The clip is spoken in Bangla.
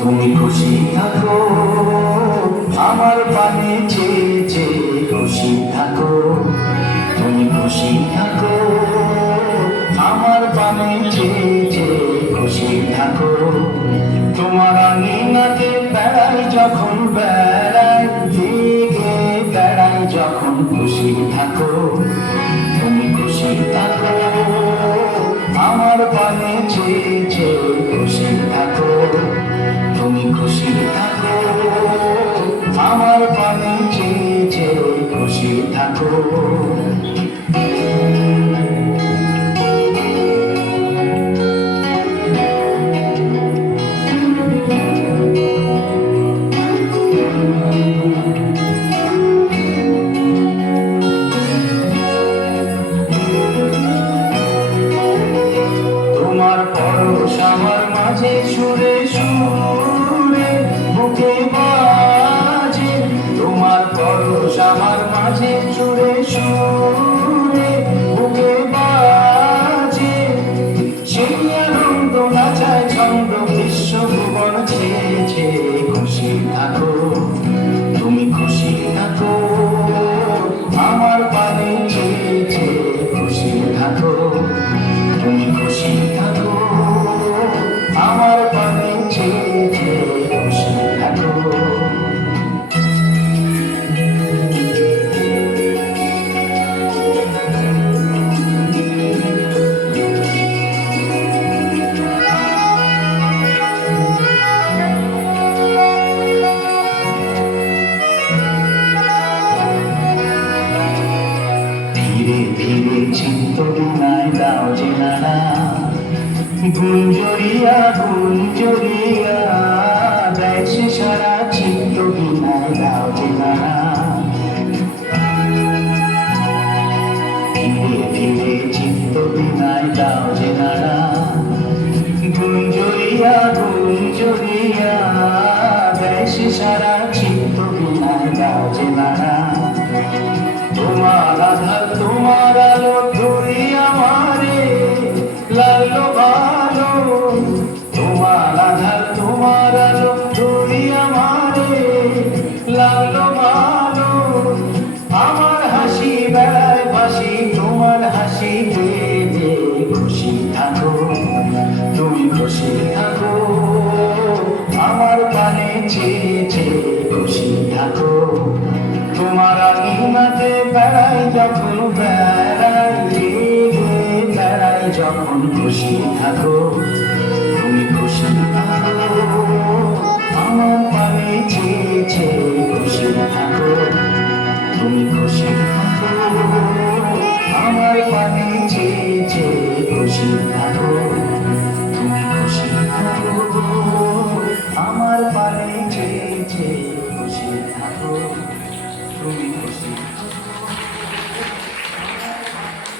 তুমি খুশি থাকো আমার পানে চেয়ে চেয়ে, খুশি থাকো তুমি খুশি থাকো আমার পানে চেয়ে চেয়ে, খুশি থাকো। তোমার আঙিনাতে বেড়াই যখন, বেড়াই দিকে বেড়াই যখন, খুশি থাকো তুমি খুশি থাকো আমার পানে চেয়ে চেয়ে, খুশি থাকো তুমি খুশি থাকো আমার পানে চেয়ে চেয়ে, খুশি থাকো। তোমার পরশ আমার মাঝে সুরে সুরে বুকে বাজে, তোমার পরশ আমার মাঝে সুরে সুরে বুকে বাজে, সেই আনন্দ নাচায় ছন্দ বিশ্ব ভুবন ছেয়ে ছেয়ে, খুশি থাকো তুমি খুশি থাকো আমার পানে চেয়ে চেয়ে, খুশি থাকো তুমি খুশি থাকো আমার পানে চেয়ে চেয়ে, খুশি থাকো। ধীরে ধীরে চিত্ত বিনায় দাও যে নানা, গুঞ্জরিয়া গুঞ্জরিয়া দেয় সে সারা, চিত্ত বিনায় দাও যে নানা। ধীরে ধীরে চিত্ত বিনায় দাও যে নানা, গুঞ্জরিয়া গুঞ্জরিয়া দেয় সে সারা, চিত্ত বিনায় দাও যে নানা। তোমার আধার তোমার আলো ধরি আমারে লাগলো ভালো, তোমার আধার তোমার আলো ধরি আমারে লাগলো ভালো, আমার হাসি বেড়ায় ভাসি তোমার হাসি পেয়ে, খুশি থাকো তুমি খুশি থাকো আমার পানে চেয়ে চেয়ে, খুশি থাকো। তোমার আঙিনাতে বেড়াই যখন, বেড়াই বেড়াই যখন, খুশি থাকো।